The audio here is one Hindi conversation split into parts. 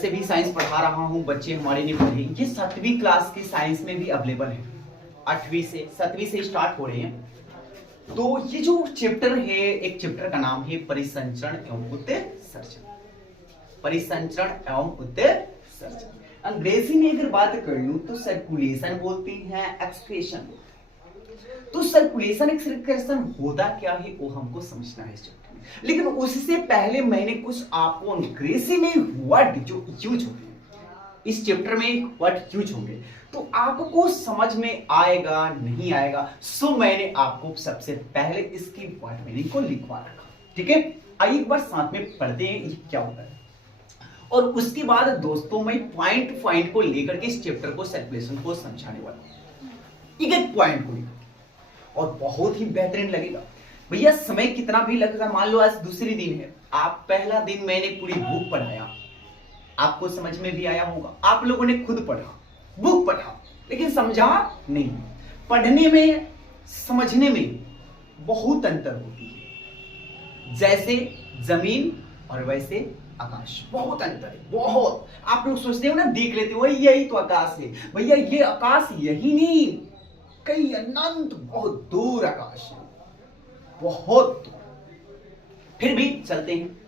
से भी साइंस पढ़ा रहा हूँ, बच्चे हमारे ने पढ़े, ये 7वीं क्लास की साइंस में भी अवेलेबल है। 8वीं से 7वीं से स्टार्ट हो रहे हैं। तो ये जो चैप्टर है, एक चैप्टर का नाम है परिसंचरण एवं उत्सर्जन। परिसंचरण एवं उत्सर्जन। अंग्रेजी में अगर बात कर लूं तो सर्कुलेशन बोलते हैं, एक्सक्रेशन। तो सर्कुलेशन एक्सक्रेशन होता क्या है वो हमको समझना है इस चैप्टर में। लेकिन उससे पहले मैंने कुछ आपको अंग्रेजी में वर्ड जो यूज होते हैं इस चैप्टर में वर्ड यूज होंगे तो आपको समझ में आएगा नहीं आएगा, सो मैंने आपको सबसे पहले इसकी वर्ड मीनिंग को लिखवा रखा। ठीक है, आइए एक बार साथ में पढ़ते हैं ये क्या होता है, और उसके बाद दोस्तों मैं पॉइंट को लेकर के इस चैप्टर को सर्कुलेशन को समझाने वाला हूं, एक पॉइंट को लेकर, और बहुत ही बेहतरीन लगेगा। भैया समय कितना भी लगेगा, मान लो आज दूसरी दिन है, आप पहला दिन मैंने पूरी बुक पढ़ाया, आपको समझ में भी आया होगा, आप लोगों ने खुद पढ़ा, बुक पढ़ा, लेकिन समझा नहीं। पढ़ने में समझने में बहुत अंतर होती है, जैसे जमीन और वैसे आकाश, बहुत अंतर है, बहुत। आप लोग सोचते हो ना, देख लेते हो यही तो आकाश है, भैया ये आकाश यही नहीं, कई अनंत बहुत दूर आकाश है, बहुत दूर। फिर भी चलते हैं।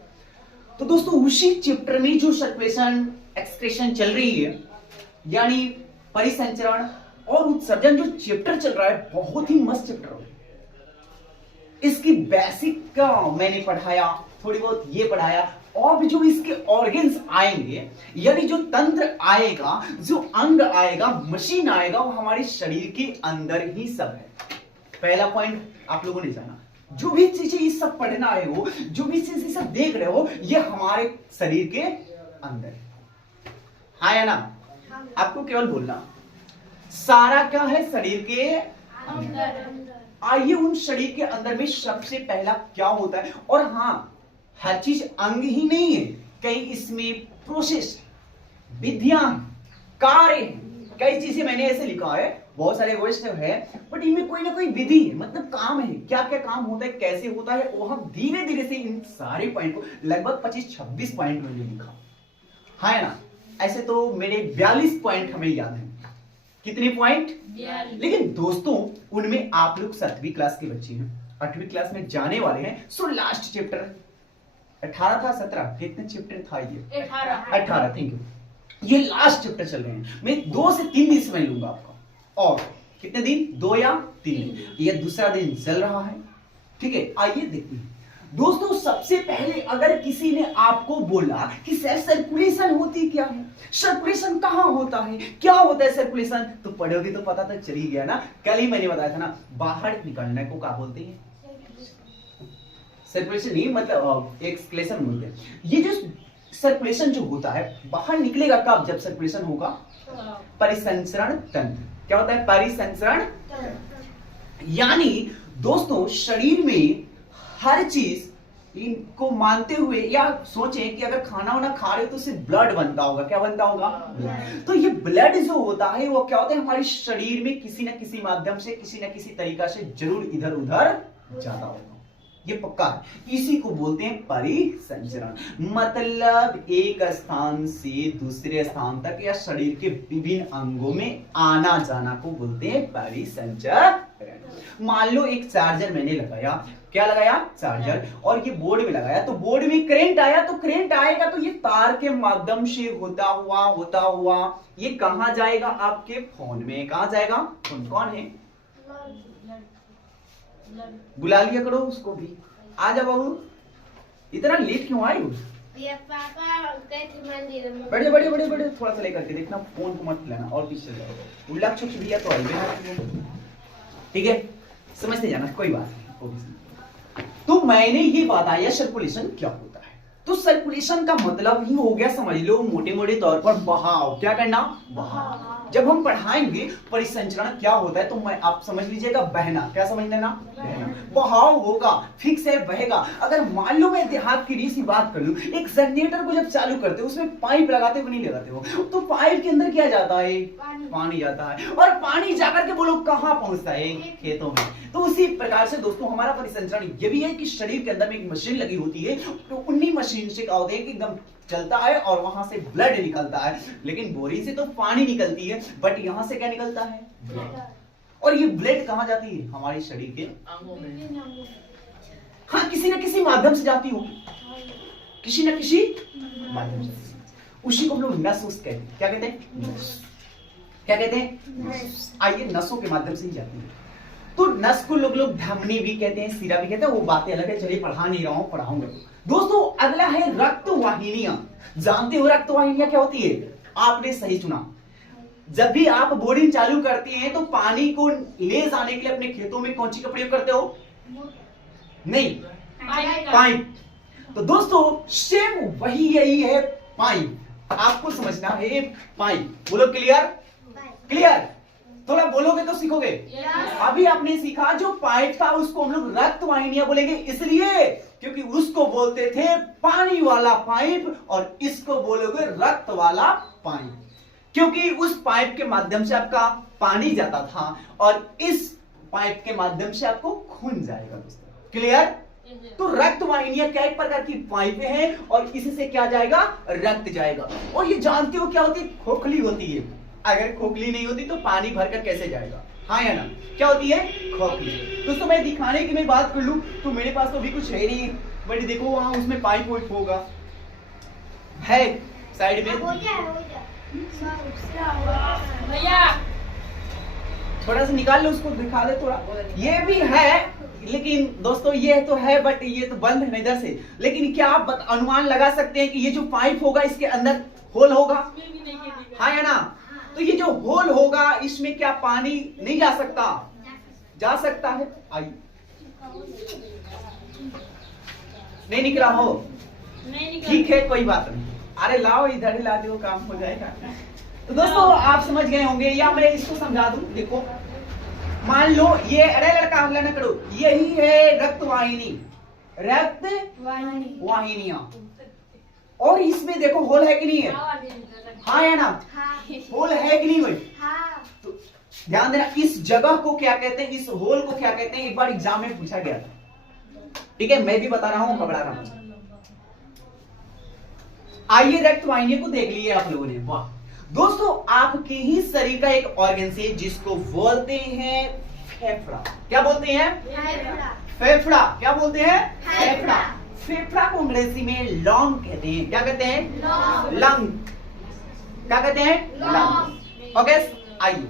तो दोस्तों उसी चैप्टर में जो सर्कुलेशन एक्सक्रेशन चल रही है, यानी परिसंचरण और उत्सर्जन जो चैप्टर चल रहा है, बहुत ही मस्त चैप्टर है। इसकी बेसिक का मैंने पढ़ाया, थोड़ी बहुत ये पढ़ाया, और भी जो इसके ऑर्गन्स आएंगे, यानी जो तंत्र आएगा, जो अंग आएगा, मशीन आएगा, वो हमारे शरीर के अंदर ही सब है। पहला पॉइंट आप लोगों ने जाना, जो भी चीजें ये सब पढ़ना है हो, जो भी चीजें सब देख रहे हो, ये हमारे शरीर के अंदर है। हाँ या ना? आपको केवल बोलना, सारा क्या है शरीर के अंदर। आइए उन शरीर के अंदर में सबसे पहला क्या होता है, और हाँ हर चीज अंग ही नहीं है, कई इसमें प्रोसेस, विधियां, कार्य, कई चीजें मैंने ऐसे लिखा है, बहुत सारे वर्ड्स है, बट इनमें कोई ना कोई विधि है, मतलब काम है, क्या क्या काम होता है, कैसे होता है, वो हम धीरे धीरे से इन सारे पॉइंट को, लगभग 25-26 पॉइंट मैंने लिखा है ना। ऐसे तो मेरे 42 पॉइंट हमें याद है। कितने पॉइंट? लेकिन दोस्तों उनमें आप लोग 7वीं क्लास के बच्चे हैं, 8वीं क्लास में जाने वाले हैं, सो लास्ट चैप्टर 18 था, 17 कितने चैप्टर था ये? 18। Thank you. ये लास्ट चैप्टर चल रहे हैं, मैं 2 से 3 दिन समय लूंगा आपका, और कितने दिन? 2 या 3 दिन, ये दूसरा दिन चल रहा है। ठीक है, आइए देखते हैं दोस्तों। सबसे पहले अगर किसी ने आपको बोला कि सर सर्कुलेशन होती क्या है, सर्कुलेशन कहां होता है, क्या होता है सर्कुलेशन, तो पढ़ोगे तो पता तो चल ही गया ना। कल ही मैंने बताया था ना, बाहर निकलने को क्या बोलते हैं? सर्कुलेशन ही मतलब एक्सक्लेशन बोलते हैं। ये जो सर्कुलेशन जो होता है, बाहर निकलेगा कब? जब सर्कुलेशन होगा परिसंचरण तंत्र। क्या होता है? परिसंचरण तंत्र। यानी दोस्तों शरीर में हर चीज इनको मानते हुए, या सोचें कि अगर खाना वाना खा रहे हो तो उससे ब्लड बनता होगा। क्या बनता होगा? तो ये ब्लड जो होता है वो क्या होता है, हमारे शरीर में किसी न किसी माध्यम से, किसी न किसी तरीका से जरूर इधर उधर जाता होगा, ये पक्का है। इसी को बोलते हैं परिसंचरण, मतलब एक स्थान से दूसरे स्थान तक या शरीर के विभिन्न अंगों में आना जाना को बोलते हैं परिसंचरण। मान लो एक चार्जर मैंने लगाया, क्या लगाया? चार्जर, और ये बोर्ड में लगाया, तो बोर्ड में करंट आया, तो करंट आएगा तो ये तार के माध्यम से होता हुआ ये कहां जाएगा? आपके फोन में। कहां जाएगा? फोन कौन है? बुला लिया करो उसको भी। आ जा बाबू, इतना लेट क्यों आई हो? पापा गए थे मंदिर में। बड़े थोड़ा सा लेकर के देखना, फोन को मत लेना और पीछे जाओ। उल्लाख चुप भैया तो आई, ठीक है, समझते जाना, कोई बात नहीं। तो मैंने ये बताया सर्कुलेशन क्या होता है। तो सर्कुलेशन का मतलब ही हो गया, समझ लो मोटे मोटे तौर पर बहाव। क्या करना? बहाव। जब हम पढ़ाएंगे परिसंचरण क्या होता है, तो मैं आप समझ लीजिएगा बहना। क्या समझ लेना? बहना। बहाव होगा, फिक्स है, बहेगा। अगर मान लो मैं देहात की रीति बात कर लूं, एक जनरेटर को जब चालू करते हो उसमें पाइप लगाते हो नहीं लगाते हो, तो पाइप के अंदर क्या जाता है? पानी जाता है, और पानी जाकर के बोलो कहां पहुंचता है? खेतों में। तो उसी प्रकार से दोस्तों हमारा परिसंचरण ये भी है कि शरीर के अंदर में एक मशीन लगी होती है, तो उन्हीं मशीन से क्या होता है कि एकदम चलता है और वहां से ब्लड निकलता है, लेकिन बोरिंग से तो पानी निकलती है, बट यहां से क्या निकलता है? ब्लड। और ये ब्लड कहां जाती है? हमारे शरीर के अंगों में। हाँ, किसी न किसी माध्यम से जाती होगी, किसी न किसी माध्यम से। उसी को हम लोग नस कहते हैं। क्या कहते हैं? नस। क्या कहते हैं? आइए, नसों के माध्यम से ही जाती है। तो नस को लोग धमनी भी कहते हैं, सिरा भी कहते हैं, वो बातें अलग है, चलिए पढ़ा नहीं रहा हूं, पढ़ाऊंगा। दोस्तों अगला है रक्त वाहिनियां। जानते हो रक्त वाहिनियां क्या होती है? आपने सही सुना। जब भी आप बोरिंग चालू करते हैं तो पानी को ले जाने के लिए अपने खेतों में कौन सी का प्रयोग करते हो? नहीं, पाइप। तो दोस्तों सेम वही यही है पाइप। आपको समझना है पाइप। बोलो क्लियर? क्लियर? थोड़ा बोलोगे तो सीखोगे। अभी आपने सीखा जो पाइप था उसको हम लोग रक्त वाहिनियां बोलेंगे, इसलिए क्योंकि उसको बोलते थे पानी वाला पाइप और इसको बोलोगे रक्त वाला पाइप, क्योंकि उस पाइप के माध्यम से आपका पानी जाता था और इस पाइप के माध्यम से आपको खून जाएगा। दोस्तों क्लियर? तो रक्त वाहिनियां क्या एक प्रकार की पाइपें हैं और इससे क्या जाएगा? रक्त जाएगा। और ये जानते हो क्या होती है? खोखली होती है। अगर खोखली नहीं होती तो पानी भरकर कैसे जाएगा? हाँ या ना? क्या होती है? खोखली। दोस्तों मैं दिखाने की मैं बात कर लूं तो मेरे पास तो अभी कुछ है नहीं, बट देखो वहां उसमें पाइप वाइप होगा, है साइड में। भैया थोड़ा सा निकाल लो उसको, दिखा दे थोड़ा। ये भी है, लेकिन दोस्तों ये तो है बट ये तो बंद है इधर से। लेकिन क्या आप अनुमान लगा सकते हैं कि ये जो पाइप होगा इसके अंदर होल होगा? हाँ या ना? तो ये जो होल होगा इसमें क्या पानी नहीं जा सकता? जा सकता है। आइए, नहीं निकला हो? ठीक है, कोई बात नहीं। अरे लाओ, इधर ही ला दो, काम हो जाएगा। तो दोस्तों आप समझ गए होंगे, या मैं इसको समझा दूं। देखो मान लो ये, अरे लड़का हमला न करो, यही है रक्त वाहिनी, रक्त वाहिनियां। और इसमें देखो होल है कि नहीं है? हाँ या ना? होल है कि नहीं भाई? तो ध्यान देना, इस जगह को क्या कहते हैं, इस होल को क्या कहते हैं, एक बार एग्जाम में पूछा गया था। ठीक है, मैं भी बता रहा हूं, घबरा रहा हूं। आइए रक्त वाहिनी को देख लिए आप लोगों ने। वाह दोस्तों, आपके ही शरीर का एक ऑर्गन से जिसको बोलते हैं फेफड़ा। क्या बोलते हैं? फेफड़ा। क्या बोलते हैं? फेफड़ा। फेफड़ा को अंग्रेजी में लंग कहते हैं। क्या कहते हैं? लंग। क्या कहते हैं? लंग। ओके, आइए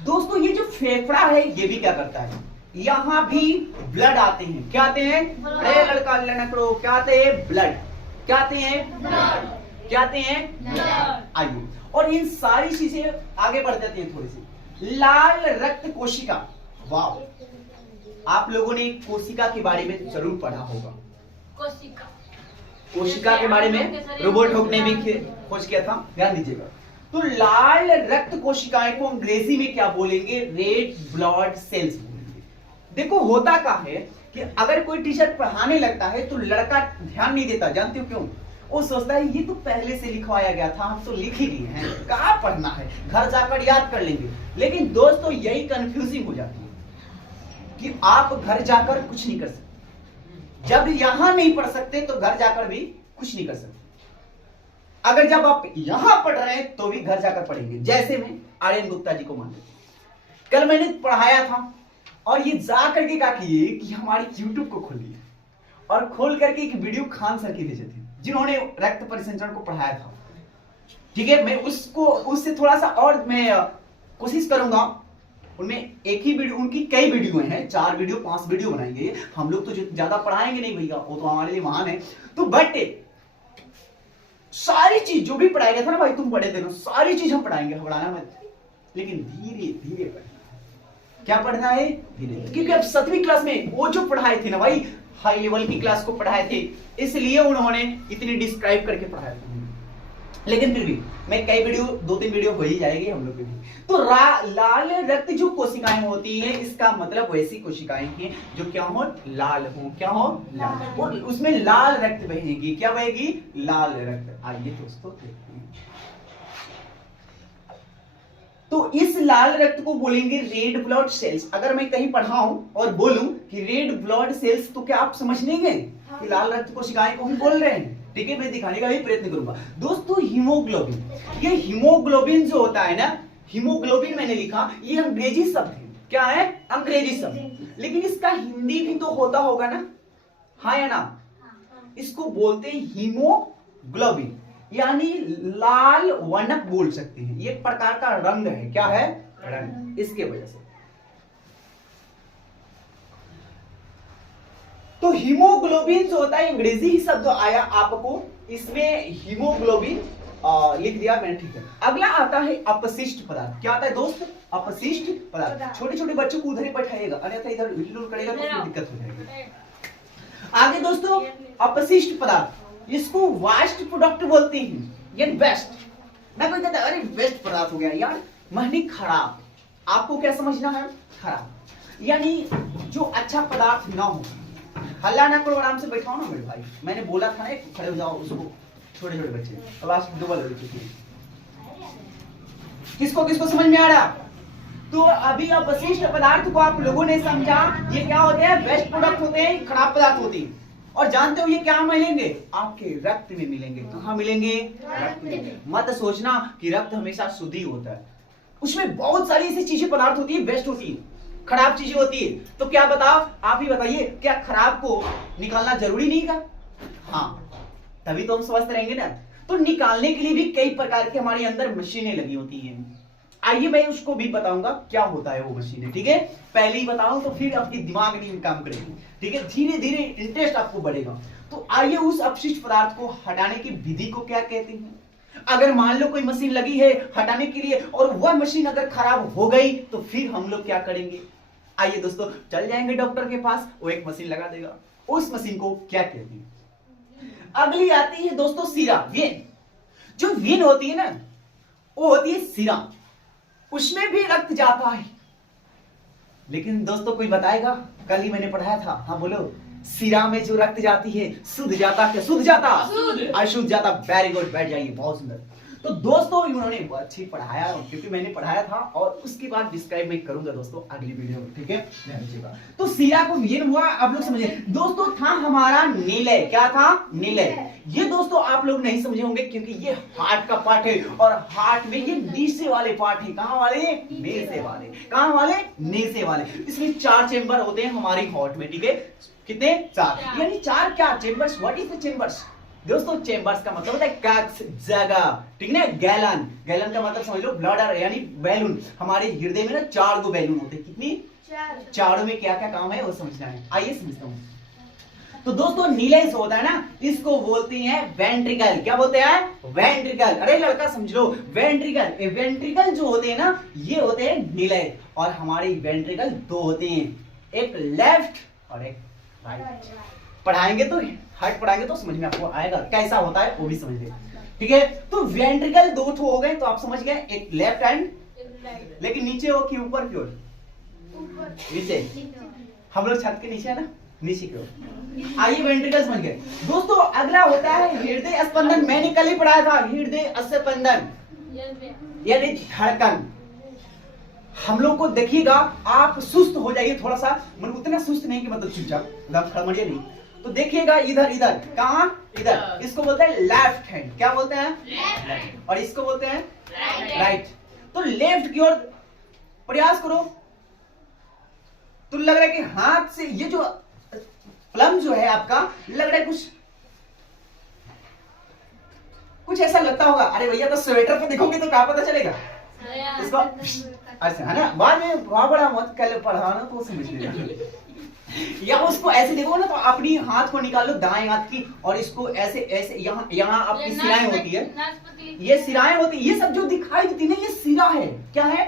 दोस्तों, ये जो फेफड़ा है ये भी क्या करता है? यहां भी ब्लड आते हैं। क्या आते हैं? अरे लड़का लेना करो, क्या आते हैं? ब्लड। क्या आते हैं? क्या आते हैं? आइए, और इन सारी चीजें आगे बढ़ जाती हैं थोड़ी सी। लाल रक्त कोशिका। वाह, आप लोगों ने कोशिका के बारे में जरूर पढ़ा होगा। कोशिका के बारे में रोबर्ट हुक ने भी खोज किया था, ध्यान दीजिएगा। तो लाल रक्त कोशिकाएं को अंग्रेजी में क्या बोलेंगे? रेड ब्लड सेल्स बोलेंगे। देखो होता क्या है कि अगर कोई टीचर पढ़ाने लगता है तो लड़का ध्यान नहीं देता। जानते हो क्यों? वो सोचता है ये तो पहले से लिखवाया गया था, हम तो लिख ही लिए हैं, कहाँ पढ़ना है, घर जाकर याद कर लेंगे। लेकिन दोस्तों यही कंफ्यूजिंग हो जाती है कि आप घर जाकर कुछ नहीं कर सकते। जब यहां नहीं पढ़ सकते तो घर जाकर भी कुछ नहीं कर सकते। अगर जब आप यहां पढ़ रहे हैं तो भी घर जाकर पढ़ेंगे। जैसे मैं आर्यन गुप्ता जी को मान लीजिए, कल मैंने पढ़ाया था और ये जा करके क्या किए कि हमारी यूट्यूब को खोल लिया और खोल करके एक वीडियो खान सर की भेजी थी जिन्होंने रक्त परिसंचरण को पढ़ाया था। ठीक है, मैं उसको उससे थोड़ा सा और मैं कोशिश करूंगा। उनमें एक ही वीडियो, उनकी कई वीडियो हैं, 4 वीडियो 5 वीडियो बनाएंगे। हम लोग तो ज्यादा पढ़ाएंगे नहीं भैया, वो तो हमारे लिए महान है। तो बट सारी चीज जो भी पढ़ाया गया था ना भाई, तुम पढ़े थे ना, सारी चीज हम पढ़ाएंगे, घबराना मत। लेकिन धीरे धीरे पढ़ना। क्या पढ़ना है? धीरे। क्योंकि अब 7वीं क्लास में वो जो पढ़ाए थे ना भाई, हाई लेवल की क्लास को पढ़ाए थे, इसलिए उन्होंने इतनी डिस्क्राइब करके पढ़ाया था। लेकिन फिर भी मैं कई वीडियो, 2-3 वीडियो हो ही जाएगी हम लोग की। तो लाल रक्त जो कोशिकाएं होती हैं, इसका मतलब वैसी कोशिकाएं हैं जो क्या हो? लाल हो। क्या हो? लाल। और उसमें लाल रक्त बहेगी। क्या बहेगी? लाल रक्त। आइए दोस्तों देखते हैं। तो इस लाल रक्त को बोलेंगे रेड ब्लड सेल्स। अगर मैं कहीं पढ़ाऊं और बोलूं कि रेड ब्लड सेल्स, तो क्या आप समझ लेंगे कि लाल रक्त कोशिकाएं को हम बोल रहे हैं? ठीक है, मैं दिखाने का भी प्रयत्न करूंगा। दोस्तों हीमोग्लोबिन, ये हीमोग्लोबिन जो होता है ना, हीमोग्लोबिन मैंने लिखा, ये अंग्रेजी शब्द है। क्या है? अंग्रेजी शब्द, लेकिन इसका हिंदी भी तो होता होगा ना, हाँ या ना? इसको बोलते हैं हीमोग्लोबिन, यानी लाल वर्णक बोल सकते हैं। ये एक प्रकार का रंग है। क्या है? रंग। इसके वजह से तो हीमोग्लोबिन जो होता है, अंग्रेजी ही शब्द आया आपको, इसमें हीमोग्लोबिन लिख दिया मैंने, ठीक है। अगला आता है अपशिष्ट पदार्थ। क्या आता है दोस्त? अपशिष्ट पदार्थ। छोटे छोटे बच्चों को उधर ही बैठाइएगा, अन्यथा इधर हिल करेगा तो फिर दिक्कत हो जाएगी। आगे दोस्तों, अपशिष्ट पदार्थ, इसको वेस्ट प्रोडक्ट बोलते हैं, यानी वेस्ट। मैं कोई कहता अरे वेस्ट पदार्थ हो गया यार, माने खराब। आपको क्या समझना है? खराब, यानी जो अच्छा पदार्थ ना हो। हल्ला ना करो, आराम से बैठाओ ना मेरे भाई। मैंने बोला था ना खड़े हो जाओ, उसको छोटे छोटे बच्चे क्लास डबल हो चुकी है। किसको किसको समझ में आ रहा? तो अभी अपशिष्ट पदार्थ को आप लोगों ने समझा, ये क्या होते हैं? वेस्ट प्रोडक्ट होते हैं, खराब पदार्थ होते हैं। और जानते हो ये क्या मिलेंगे? आपके रक्त में मिलेंगे। कहाँ मिलेंगे? रक्त में। मत सोचना कि रक्त हमेशा शुद्ध ही होता है, उसमें बहुत सारी ऐसी चीजें पदार्थ होती है, वेस्ट होती है, खराब चीजें होती है। तो क्या बताओ, आप ही बताइए, क्या खराब को निकालना जरूरी नहीं है? हाँ, तभी तो हम स्वस्थ रहेंगे ना। तो निकालने के लिए भी कई प्रकार के हमारे अंदर मशीनें लगी होती हैं। आइए मैं उसको भी बताऊंगा क्या होता है वो मशीनें, ठीक है। पहले ही बताऊं तो फिर आपकी दिमाग नहीं काम करेगी, ठीक है। धीरे धीरे इंटरेस्ट आपको बढ़ेगा। तो आइए उस अपशिष्ट पदार्थ को हटाने की विधि को क्या कहते हैं। अगर मान लो कोई मशीन लगी है हटाने के लिए, और वह मशीन अगर खराब हो गई तो फिर हम लोग क्या करेंगे? आइए दोस्तों, चल जाएंगे डॉक्टर के पास, वो एक मशीन लगा देगा। उस मशीन को क्या कहते हैं? अगली आती है दोस्तों सिरा, वेन। जो वेन होती है ना, वो होती है सिरा, उसमें भी रक्त जाता है। लेकिन दोस्तों कोई बताएगा? कल ही मैंने पढ़ाया था, हाँ बोलो। सिरा में जो रक्त जाती है, शुद्ध जाता क्या? शुद्ध जाता, अशुद्ध जाता। वेरी गुड, बैठ जाइए, बहुत सुंदर। तो दोस्तों उन्होंने अच्छी पढ़ाया, क्योंकि मैंने पढ़ाया था, और उसके बाद डिस्क्राइब मैं करूंगा दोस्तों अगली वीडियो में, ठीक है। तो सिरा को वेन हुआ, आप लोग समझे दोस्तों। था हमारा नीलय। क्या था? नीलय। ये दोस्तों आप लोग नहीं समझे होंगे, क्योंकि ये हार्ट का पार्ट है, और हार्ट में ये नीचे वाले पार्ट है। कहां वाले? नीचे वाले। कहां वाले? नीचे वाले। इसमें 4 चेंबर होते हैं हमारी हार्ट में, ठीक है। कितने? 4। यानी 4 क्या? Chambers. What is the chambers? दोस्तों चेंबर्स का मतलब होता है कक्ष, जगह, ठीक है ना। गैलन, गैलन का मतलब समझ लो ब्लडर, यानी बैलून। हमारे हृदय में ना 4 गो बैलून होते हैं। कितनी? 4 में क्या क्या काम है वो समझना है। आइए समझता हूँ। तो दोस्तों नीलय होता है ना, इसको बोलते हैं वेंट्रिकल। क्या बोलते हैं? वेंट्रिकल। अरे लड़का समझ लो, वेंट्रिकल। वेंट्रिकल जो होते हैं ना, ये होते हैं नीलय। और हमारे वेंट्रिकल 2 होते हैं, एक लेफ्ट और एक राइट। पढ़ाएंगे तो हार्ट पढ़ाएंगे तो समझ में आपको आएगा कैसा होता है, वो भी समझ ले, ठीक है। तो वेंट्रिकल 2 हो गए, तो आप समझ गए, एक लेफ्ट हैंड, लेकिन नीचे हो कि ऊपर की ओर? नीचे। हम लोग छत के नीचे है ना, नीचे की ओर। आइए वेंट्रिकल समझ गए दोस्तों। अगला होता है हृदय स्पंदन। मैंने कल ही पढ़ाया था हृदय स्पंदन, यानी धड़कन। हम लोग को देखिएगा, आप सुस्त हो जाइए थोड़ा सा, मतलब उतना सुस्त नहीं कि मतलब चुपचाप खड़मड़िए नहीं। तो देखिएगा इधर इधर, कहां? इधर। इसको बोलते हैं लेफ्ट हैंड। क्या बोलते हैं? लेफ्ट। और इसको बोलते हैं राइट। तो लेफ्ट की ओर प्रयास करो। तो लग रहा है कि हाथ से ये जो प्लम जो है आपका, लग रहा है कुछ ऐसा लगता होगा। अरे भैया तो स्वेटर पे देखोगे तो क्या पता चलेगा इसको? अच्छा है ना, बाद में बड़ा मत कल पढ़ाना तो समझ लेना। या उसको ऐसे देखो ना, तो अपनी हाथ को निकाल लो, दाएं हाथ की, और इसको ऐसे ऐसे यहाँ आपकी सिराएं होती है, ये सिराएं होती है। ये सब जो दिखाई देती है, ये सिरा है। क्या है?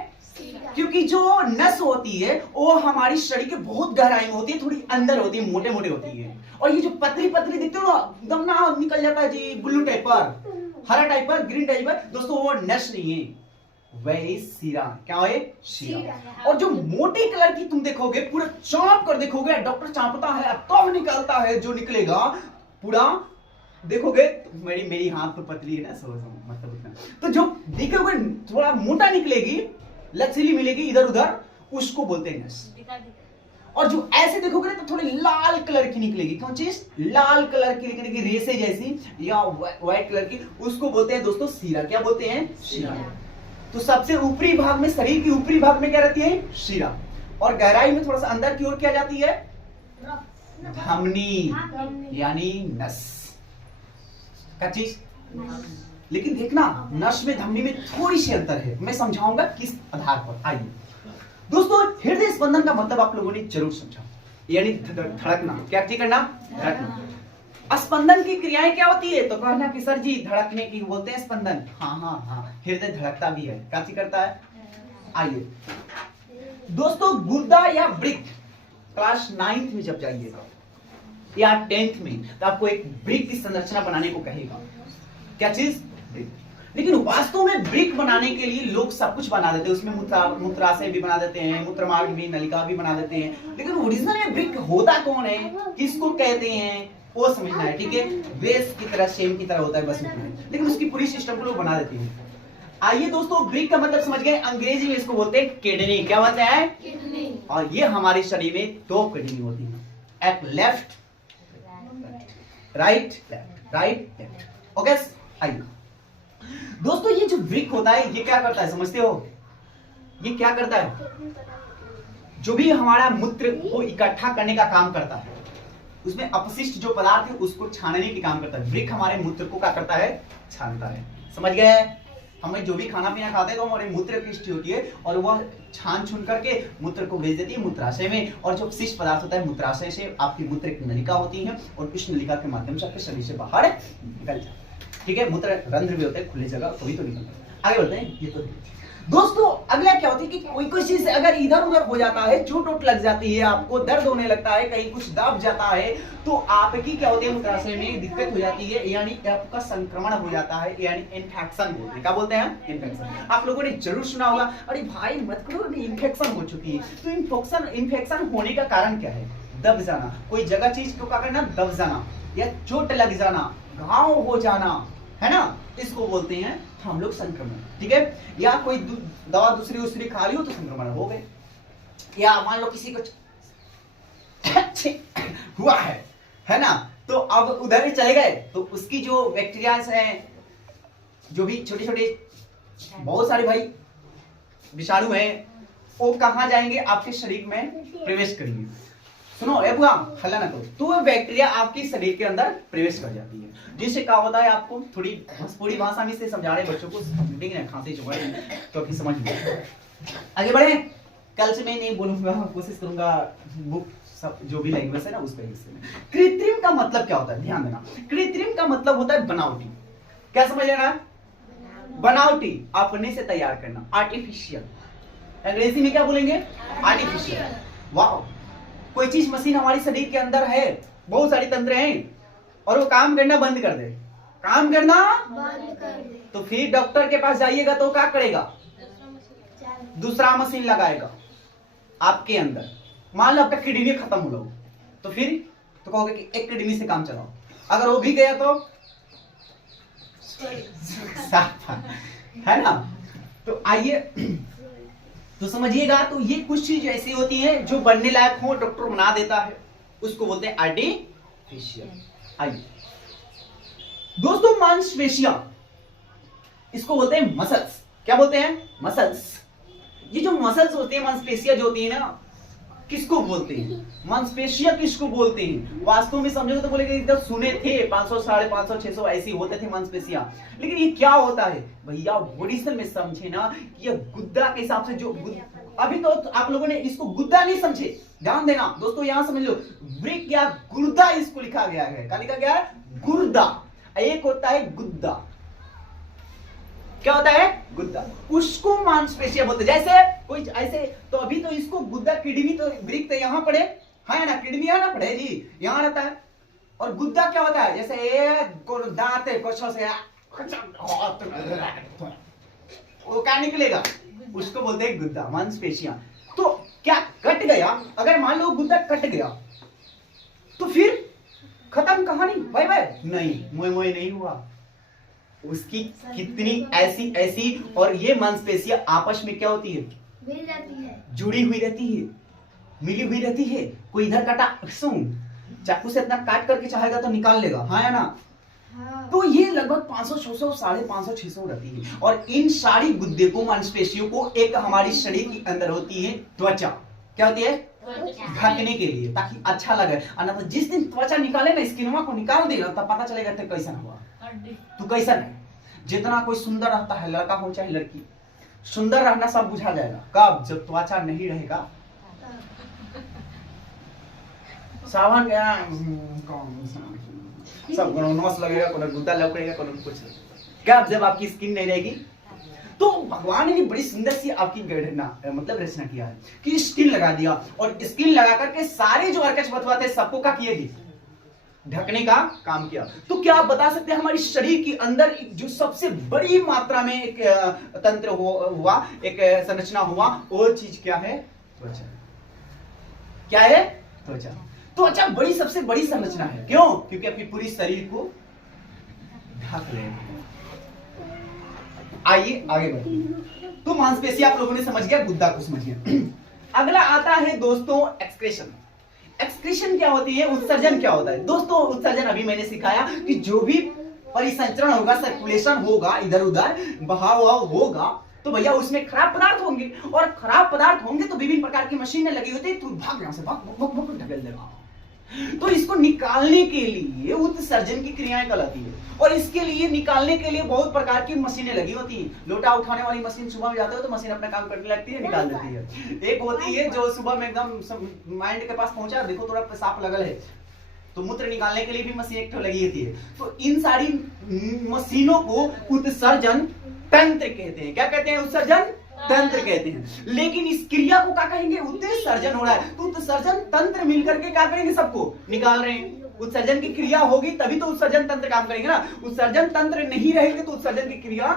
क्योंकि जो नस होती है वो हमारी शरीर के बहुत गहराई में होती है, थोड़ी अंदर होती है, मोटे मोटे होती है। और ये जो पतली पतली दिखते हो ना, एकदम ना निकल जाता है जी, ब्लू टाइप पर, हरा टाइप पर, ग्रीन टाइप पर, दोस्तों वो नस नहीं है, वही सिरा। क्या है? सिरा। और जो मोटी कलर की तुम देखोगे, पूरा चाप कर देखोगे, डॉक्टर चापता है तब निकलता है, जो निकलेगा पूरा देखोगे। तो मेरी हाथ तो पतली है ना, मतलब उतना। तो जो देखोगे थोड़ा मोटा निकलेगी, लचीली मिलेगी इधर उधर, उसको बोलते हैं नस। और जो ऐसे देखोगे तो थोड़ी लाल कलर की निकलेगी। कौन चीज? लाल कलर की निकलेगी, रेसे जैसी या व्हाइट कलर की, उसको बोलते हैं दोस्तों शिरा। क्या बोलते हैं? शिरा। तो सबसे ऊपरी भाग में, शरीर की ऊपरी भाग में क्या रहती है? शिरा। और गहराई में थोड़ा सा अंदर की ओर क्या जाती है? धमनी, यानी नस। क्या चीज? लेकिन देखना, नस में धमनी में थोड़ी सी अंतर है, मैं समझाऊंगा किस आधार पर। आइए दोस्तों, हृदय स्पंदन का मतलब आप लोगों ने जरूर समझा, यानी धड़कना। क्या चीज करना? धड़कना। स्पंदन की क्रियाएं क्या होती है? तो कहना कि सर जी धड़कने की बोलते हैं स्पंदन। हाँ हाँ हाँ, हृदय धड़कता भी है। क्या चीज करता है? आइए दोस्तों, गुर्दा या वृक्क क्लास 9th में जब जाइएगा या 10th में, तो आपको एक वृक्क की संरचना बनाने को कहेगा। क्या चीज? लेकिन वास्तव में वृक्क बनाने के लिए लोग सब कुछ बना देते हैं, उसमें मूत्राशय भी बना देते हैं, मूत्रमार्ग भी, नलिका भी बना देते हैं, लेकिन ओरिजिनल में वृक्क होता कौन है, किसको कहते हैं, वो समझना है। ठीक है, बेस की तरह, सेम की तरह होता है बस, लेकिन उसकी पूरी सिस्टम को लोग बना देते हैं। आइए दोस्तों, वृक्क का मतलब समझ गए। अंग्रेजी में इसको बोलते हैं किडनी। क्या बोलते हैं? किडनी। और ये हमारे शरीर में 2 किडनी होती है, एक left right, left right left. Okay, आइए दोस्तों, ये जो वृक्क होता है ये क्या करता है समझते हो? ये क्या करता है? जो भी हमारा मूत्र को इकट्ठा करने का काम करता है, उसमें अपशिष्ट जो पदार्थ है उसको छानने के काम करता है। वृक्क हमारे मूत्र को क्या करता है? छानता है। समझ गए? हमें जो भी खाना पीना खाते हैं तो हमारे मूत्र की सृष्टि होती है और वह छान छुन करके मूत्र को भेज देती है मूत्राशय में, और जो अपशिष्ट पदार्थ होता है मूत्राशय से आपकी मूत्र की नलिका होती है और इस नलिका के माध्यम से आपके शरीर से बाहर निकल जाता है। ठीक है, मूत्र रंध्र भी होते हैं खुले जगह, तो भी तो निकलता है। आगे बढ़ते हैं। ये तो दोस्तों अगला क्या होती है कि कोई चीज अगर इधर उधर हो जाता है, चोट वोट लग जाती है, आपको दर्द होने लगता है, कहीं कुछ दब जाता है, तो आपकी क्या होती है? मूत्राशय में दिक्कत हो जाती है, यानी आपका संक्रमण हो जाता है, यानी इन्फेक्शन बोलते हैं। क्या बोलते हैं? इन्फेक्शन। आप लोगों ने जरूर सुना होगा, अरे भाई मत करो, इन्फेक्शन हो चुकी है। तो इन्फेक्शन होने का कारण क्या है? दब जाना। कोई जगह चीज को क्या करना? दब जाना, या चोट लग जाना, घाव हो जाना, है ना, इसको बोलते हैं हम लोग संक्रमण। ठीक है, या कोई दवा दूसरी खा ली हो तो संक्रमण हो गए, या मान लो किसी को हुआ है ना, तो अब उधर ही चले गए, तो उसकी जो बैक्टीरिया हैं, जो भी छोटे छोटे बहुत सारे भाई विषाणु हैं, वो कहां जाएंगे? आपके शरीर में प्रवेश करेंगे। सुनो ए बुआ, हल्ला ना करो। तो वो बैक्टीरिया आपके शरीर के अंदर प्रवेश कर जाती है, जिससे क्या होता है? आपको थोड़ी भोजपुरी भाषा में से समझा रहे बच्चों को, खांसी जुकाम तो कि समझ लीजिए। आगे बढ़े। कल से मैं नहीं बोलूंगा, कोशिश करूंगा बुक सब जो भी लैंग्वेज है ना उसका हिस्से में। कृत्रिम का मतलब क्या होता है? ध्यान देना, कृत्रिम का मतलब होता है बनावटी। क्या समझ लेना? बनावटी, अपने से तैयार करना, आर्टिफिशियल। अंग्रेजी में क्या बोलेंगे? आर्टिफिशियल। वाह, कोई चीज मशीन हमारी शरीर के अंदर है, बहुत सारी तंत्र हैं, और वो काम करना बंद कर दे, काम करना बंद कर दे, तो फिर डॉक्टर के पास जाइएगा तो क्या करेगा? दूसरा मशीन लगाएगा आपके अंदर। मान लो आपका किडनी खत्म हो गया, तो फिर तो कहोगे कि एक किडनी से काम चलाओ, अगर वो भी गया तो है ना। तो आइए तो समझिएगा, तो ये कुछ चीज ऐसी होती है जो बनने लायक हो, डॉक्टर बना देता है, उसको बोलते हैं आर्टिफिशियल। आइए दोस्तों, मांसपेशियां, इसको बोलते हैं मसल्स। क्या बोलते हैं? मसल्स। ये जो मसल्स होते हैं, मांसपेशियां जो होती है ना, किसको बोलते हैं? मांसपेशियां किसको बोलते हैं? वास्तव में समझोगे तो बोलेंगे एकदम सुने थे 500, 550, 600 ऐसी होते थे मांसपेशियां, लेकिन ये क्या होता है भैया? ओरिजिनल में समझे ना, ये गुद्दा के हिसाब से जो अभी तो आप लोगों ने इसको गुद्दा नहीं समझे, ध्यान देना दोस्तों, यहां समझ लो, वृक्क या गुर्दा इसको लिखा गया है। क्या लिखा गया है? गुर्दा। एक होता है गुद्दा। क्या होता है? गुद्दा। उसको मांसपेशियां बोलते हैं। जैसे कोई ऐसे, तो अभी तो इसको गुद्दा, किडनी तो वृक्क तो यहाँ पड़े है ना, किडनी है ना पड़े जी, यहाँ रहता है। और गुद्दा क्या होता है? जैसे दांत है कुछ से वो क्या निकलेगा, उसको बोलते हैं गुद्दा, मांसपेशियां। तो क्या कट गया? अगर मान लो गुद्दा कट गया तो फिर खत्म कहानी, भाई भाई नहीं, मोए मोए नहीं हुआ। उसकी कितनी ऐसी ऐसी, और ये मांसपेशियां आपस में क्या होती है? मिल जाती है, जुड़ी हुई रहती है। मिली हुई रहती है। कोई इधर काटा, सुन, चाकू से इतना काट करके चाहेगा तो निकाल लेगा, हाँ या ना। तो ये लगभग 500, 600, 550, 600 रहती है। और इन सारी गुद्दे को, मांसपेशियों को एक हमारी शरीर के अंदर होती है त्वचा। क्या होती है? ढकने के लिए, ताकि अच्छा लगे। तो जिस दिन त्वचा निकाले ना, स्किनवा को निकाल देगा, तब पता चलेगा तो कैसा हुआ, तू कैसा है। जितना कोई सुंदर रहता है, लड़का हो चाहे लड़की, सुंदर रहना सब बुझा जाएगा। कब? जब त्वचा नहीं रहेगा। सावन गया सब नौस लगेगा, कोनो गुद्दा लौकेगा, कोनो कुछ। क्या जब आपकी स्किन नहीं रहेगी, तो भगवान ने बड़ी सुंदर सी आपकी मतलब रचना किया है कि स्किन लगा दिया, और स्किन लगा करके सारे जो अर्कच बथवा थे सबको क्या किएगी? ढकने का काम किया। तो क्या आप बता सकते हैं हमारी शरीर के अंदर जो सबसे बड़ी मात्रा में एक तंत्र हुआ, एक संरचना हुआ, वो चीज क्या है? त्वचा। क्या है? त्वचा। त्वचा बड़ी, सबसे बड़ी संरचना है। क्यों? क्योंकि अपनी पूरी शरीर को ढक रहे हैं। आइए आगे बढ़ते। तो मांसपेशी आप लोगों ने समझ गया, गुद्दा को समझ गया। अगला आता है दोस्तों एक्सक्रीशन। एक्सक्रीशन क्या होती है? उत्सर्जन क्या होता है? दोस्तों उत्सर्जन अभी मैंने सिखाया कि जो भी परिसंचरण होगा, सर्कुलेशन होगा, इधर उधर बहाव होगा, तो भैया उसमें खराब पदार्थ होंगे, और खराब पदार्थ होंगे तो विभिन्न प्रकार की मशीनें लगी होती है, तो भाग यहां से भाग ढकेल देगा। तो इसको निकालने के लिए उत्सर्जन की क्रियाएं कहलाती है, और इसके लिए निकालने के लिए बहुत प्रकार की मशीनें लगी होती है। लोटा उठाने वाली मशीन, सुबह में जाते हो तो मशीन अपना काम करने लगती है, निकाल देती है। एक होती है जो सुबह में एकदम माइंड के पास पहुंचा, देखो थोड़ा पेशाब लगल है, तो मूत्र निकालने के लिए भी मशीन एक लगी होती है। तो इन सारी मशीनों को उत्सर्जन तंत्र कहते हैं। क्या कहते हैं? उत्सर्जन तंत्र कहते हैं। लेकिन इस क्रिया को क्या कहेंगे? उत्सर्जन हो रहा है, तो उत्सर्जन तंत्र मिलकर के क्या करेंगे? सबको निकाल रहे हैं। उत्सर्जन की क्रिया होगी तभी तो उत्सर्जन तंत्र काम करेंगे ना। उत्सर्जन तंत्र नहीं रहेंगे तो उत्सर्जन की क्रिया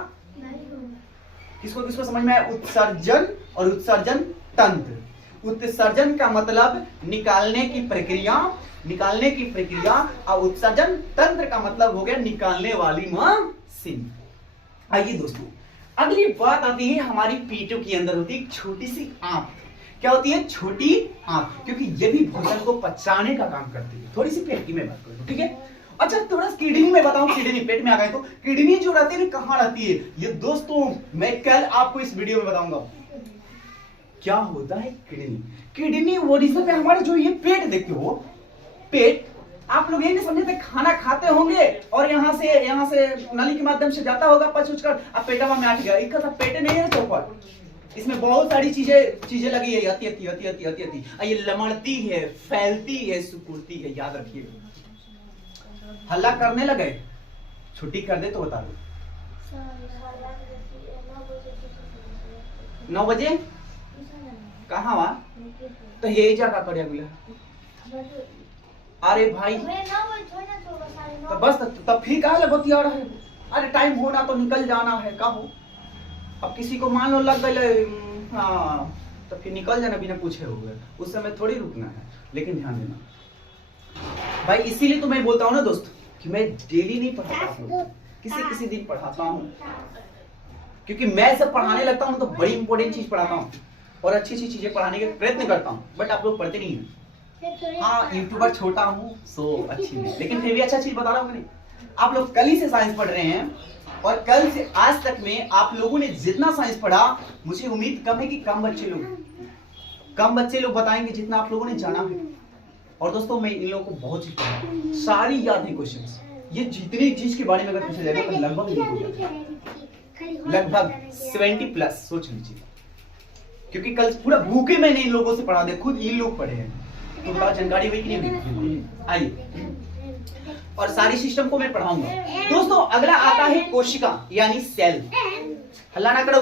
किसको किसको समझ में आया? उत्सर्जन और उत्सर्जन तंत्र। उत्सर्जन का मतलब निकालने की प्रक्रिया, निकालने की प्रक्रिया, और उत्सर्जन तंत्र का मतलब हो गया निकालने वाली मशीन। आइए दोस्तों, अगली बात आती है हमारी पेटों के अंदर होती है छोटी सी आंत। क्या होती है? छोटी आंत, क्योंकि ये भी भोजन को पचाने का काम करती है। थोड़ी सी पेट की मैं बात करूं, ठीक है? अच्छा, थोड़ा किडनी में बताऊं। किडनी पेट में आ गए तो किडनी जो रहती है कहां रहती है? ये दोस्तों मैं कल आपको इस वीडियो में बताऊंगा क्या होता है किडनी। किडनी ओरिजिनल में हमारे जो ये पेट देखते हो, पेट आप लोग ये नहीं समझते खाना खाते होंगे और यहाँ से नली के माध्यम से जाता होगा पच उच कर, अब पेटवा में आठ गया। एक पेट नहीं है चौपट, इसमें बहुत सारी चीजें लगी है, आती ये लमड़ती है, फैलती है, सुकुड़ती है। याद रखिए, हल्ला करने लगे, छुट्टी कर दे तो बता दो। 9 बजे कहाँ वहाँ तो ये जगह कर बोला। अरे भाई तो बस तब फिर कहा बतिया रहा है। अरे टाइम होना तो निकल जाना है, का हो। अब किसी को मान लो लग गए, हाँ तो फिर निकल जाना बिना पूछे हो गए, उस समय थोड़ी रुकना है। लेकिन ध्यान देना भाई, इसीलिए तो मैं बोलता हूँ ना दोस्त कि मैं डेली नहीं पढ़ाता हूँ, किसी दिन पढ़ाता हूँ, क्योंकि मैं सब पढ़ाने लगता हूँ तो बड़ी इंपॉर्टेंट चीज पढ़ाता हूँ और अच्छी चीजें पढ़ाने के प्रयत्न करता हूँ, बट आप लोग पढ़ते नहीं है। हाँ, यूट्यूबर छोटा हूँ सो अच्छी नहीं, लेकिन फिर भी अच्छा चीज बता रहा हूँ। आप लोग कल ही से साइंस पढ़ रहे हैं और कल से आज तक में आप लोगों ने जितना साइंस पढ़ा, मुझे उम्मीद कम है कि कम बच्चे लोग बताएंगे जितना आप लोगों ने जाना है। और दोस्तों मैं इन लोगों को बहुत चीज पढ़ा, सारी याद है क्वेश्चंस। ये जितनी चीज के बारे में अगर पूछा जाएगा तो लगभग 70+ सोच लीजिए, क्योंकि कल पूरा भूखे मैंने इन लोगों से पढ़ा दिया, खुद इन लोग पढ़े हैं। तो बताओ जानकारी हुई कि नहीं? आइए, और सारी सिस्टम को मैं पढ़ाऊंगा। दोस्तों अगला आता है कोशिका यानी सेल। हल्ला ना करो,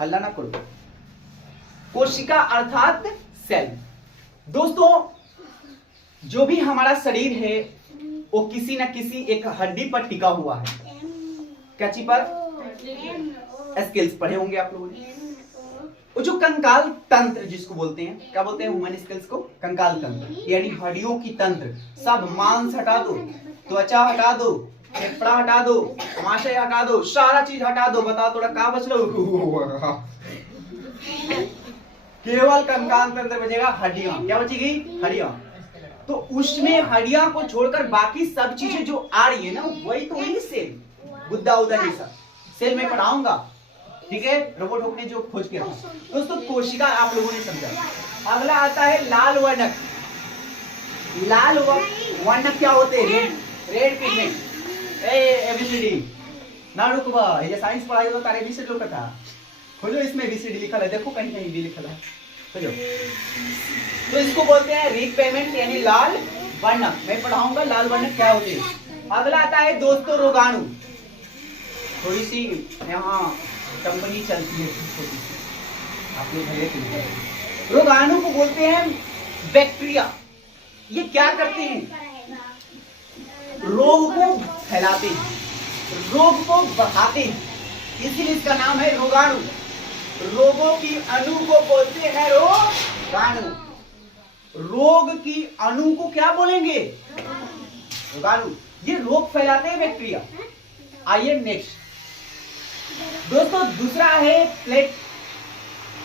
हल्ला ना करो। कोशिका अर्थात सेल। दोस्तों जो भी हमारा शरीर है वो किसी न किसी एक हड्डी पर टिका हुआ है। क्या चीज पर? स्केल्स पढ़े होंगे आप लोगों ने। वो जो कंकाल तंत्र जिसको बोलते हैं, क्या बोलते हैं ह्यूमन स्केल्स को? कंकाल तंत्र यानी हड्डियों की तंत्र। सब मांस हटा दो, त्वचा हटा दो, फेफड़ा हटा दो, आमाशय हटा दो, सारा चीज हटा दो। बताओ थोड़ा क्या बच लो? केवल कंकाल तंत्र बचेगा, हड्डियां। क्या बचेगी? हड्डियां। तो उसमें हड्डियां को छोड़कर बाकी सब चीजें जो आ रही है ना, वही तो वही सेल, गुद्दा उद्दा ये सब सेल में पढ़ाऊंगा, ठीक है। रोबोट ने जो खोज किया दोस्तों, कोशिका आप लोगों ने समझा। अगला आता है लाल वर्णक। लाल वर्णक क्या होते हैं? Red pigment. एबीसीडी ना रुकबा, ये साइंस पढ़ाई तो तारे एबीसीडी लोग था। खोजो, इसमें एबीसीडी लिखा है, देखो कहीं कहीं भी लिखा है, खोजो। तो इसको बोलते हैं रेड पिगमेंट यानी लाल वर्णक। मैं पढ़ाऊंगा लाल वर्णक क्या होते हैं। अगला आता है दोस्तों रोगाणु। थोड़ी सी यहाँ कंपनी चलती है छोटी सी, आप लोग भले के लिए। रोगाणु को बोलते हैं बैक्टीरिया। ये क्या करते हैं? रोग को फैलाते हैं, रोग को बढ़ाते हैं, इसीलिए इसका नाम है रोगाणु। रोगों की अणु को बोलते हैं रोगाणु। रोग की अणु को क्या बोलेंगे? रोगाणु। ये रोग फैलाते हैं बैक्टीरिया। आइए नेक्स्ट दोस्तों, दूसरा है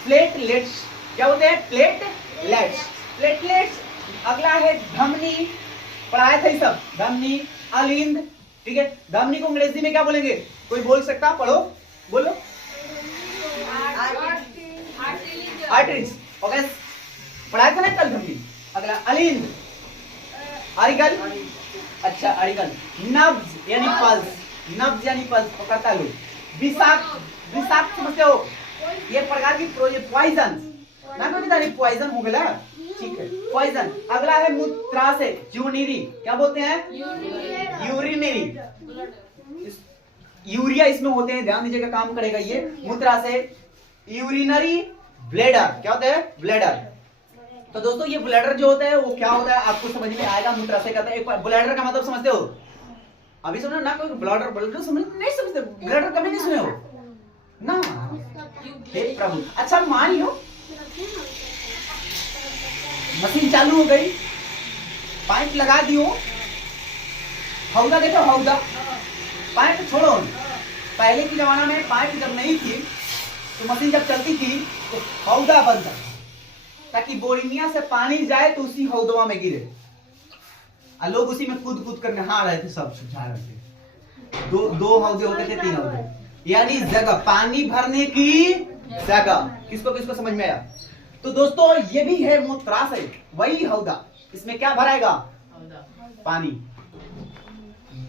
प्लेटलेट्स। क्या होते हैं? प्लेटलेट्स। अगला है धमनी, पढ़ाया था ये सब, धमनी, अलिंद, ठीक है। धमनी को अंग्रेजी में क्या बोलेंगे? कोई बोल सकता? पढ़ो, बोलो। आर्टरीज, ओके, पढ़ाया था ना कल धमनी। अगला अलिंद, अरिकल, अच्छा अरिकल। नब्ज यानी पल्स, नब्ज यानी पल्स पकड़ता लो। विषाक्त समझते हो? ये प्रकार की पॉइजन ना, कोई पॉइजन हो गया, ठीक है, पॉइजन। अगला है मूत्राशय, यूरिनरी। क्या बोलते हैं? यूरिनरी। यूरिया इसमें होते हैं, ध्यान दीजिएगा, काम करेगा ये। मूत्राशय, यूरिनरी ब्लैडर। क्या होता है? ब्लैडर। तो दोस्तों ये ब्लैडर जो होता है वो क्या होता है आपको समझ में आएगा। मूत्राशय कहते हैं। एक ब्लैडर का मतलब समझते हो? अभी सुनो ना, कोई ब्लैडर समझ नहीं समझते? ब्लैडर कभी नहीं सुने हो ना? हे प्रभु। अच्छा मान लो मशीन चालू हो गई, पाइप लगा दियो, हौदा देखो, हौदा, पाइप छोड़ो। पहले के जमाना में पाइप जब नहीं थी तो मशीन जब चलती थी तो हौदा बनता ताकि बोरिंगिया से पानी जाए तो उसी हौदवा में गिरे, और लोग उसी में कूद कूद कर नहा रहे थे, सब सुझा रहे थे। दो हौदे होते थे, 3 हौदे, यानी जगह, पानी भरने की जगह। किसको किसको समझ में आया? तो दोस्तों ये भी है मूत्राशय, वही हौदा। इसमें क्या भराएगा? पानी,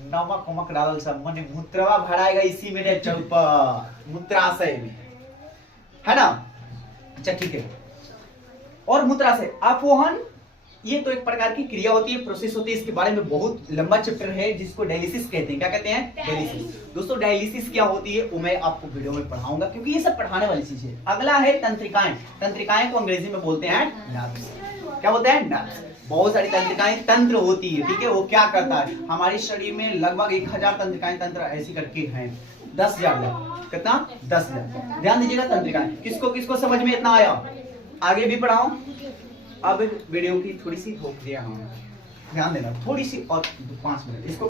नमक वमक डालल सब, माने मूत्रवा भराएगा इसी में, चौपा मूत्राशय में, है ना? अच्छा ठीक है। और मूत्राशय अपवहन, ये तो एक प्रकार की क्रिया होती है, प्रोसेस होती है। इसके बारे में बहुत लंबा चैप्टर है जिसको डायलिसिस कहते हैं। क्या कहते हैं? डायलिसिस। दोस्तों डायलिसिस क्या होती है वो मैं आपको वीडियो में पढ़ाऊंगा, क्योंकि ये सब पढ़ाने वाली चीज है। अगला है तंत्रिकाएं। तंत्रिकाएं को अंग्रेजी में बोलते हैं नर्व्स। क्या बोलते हैं? नर्व्स। बहुत सारी तंत्रिकाएं, तंत्र होती है, ठीक है। वो क्या करता है? हमारे शरीर में लगभग 1000 तंत्रिकाएं, तंत्र ऐसी करके हैं 10,000। कितना? 10,000। ध्यान दीजिएगा, तंत्रिकाएं। किसको किसको समझ में इतना आया? आगे भी पढ़ाऊं? अब वीडियो की थोड़ी सी रोक दिया, ध्यान देना, थोड़ी सी और 5 मिनट इसको